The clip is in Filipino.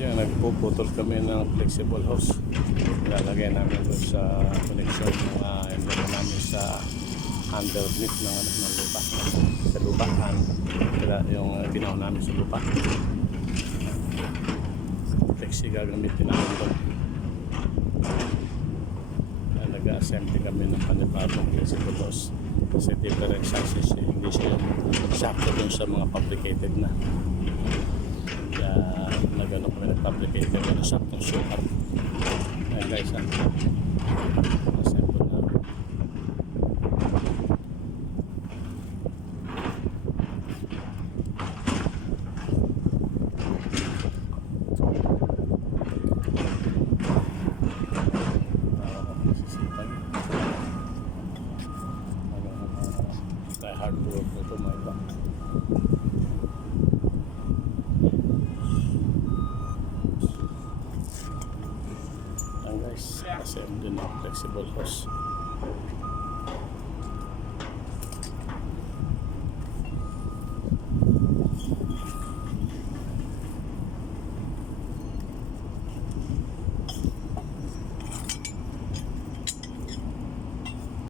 Yan, nagpuputol kami ng flexible hose. Ilalagay namin doon sa connection ng inverter namin sa underneath ng, ng lupa. Sa lupaan. Kaya yung ginawa namin sa lupa. Flexi gagamitin namin doon. Nag-assembly kami ng panibagong flexible hose. Kasi different sizes, hindi siya yung sakto dun sa mga fabricated na. Kaya nag-ano kami nag-fabricated na saktong sukat. Ayan guys, assemble na. Hard work na ito mga iba. Ayan guys, assembly ng flexible hose.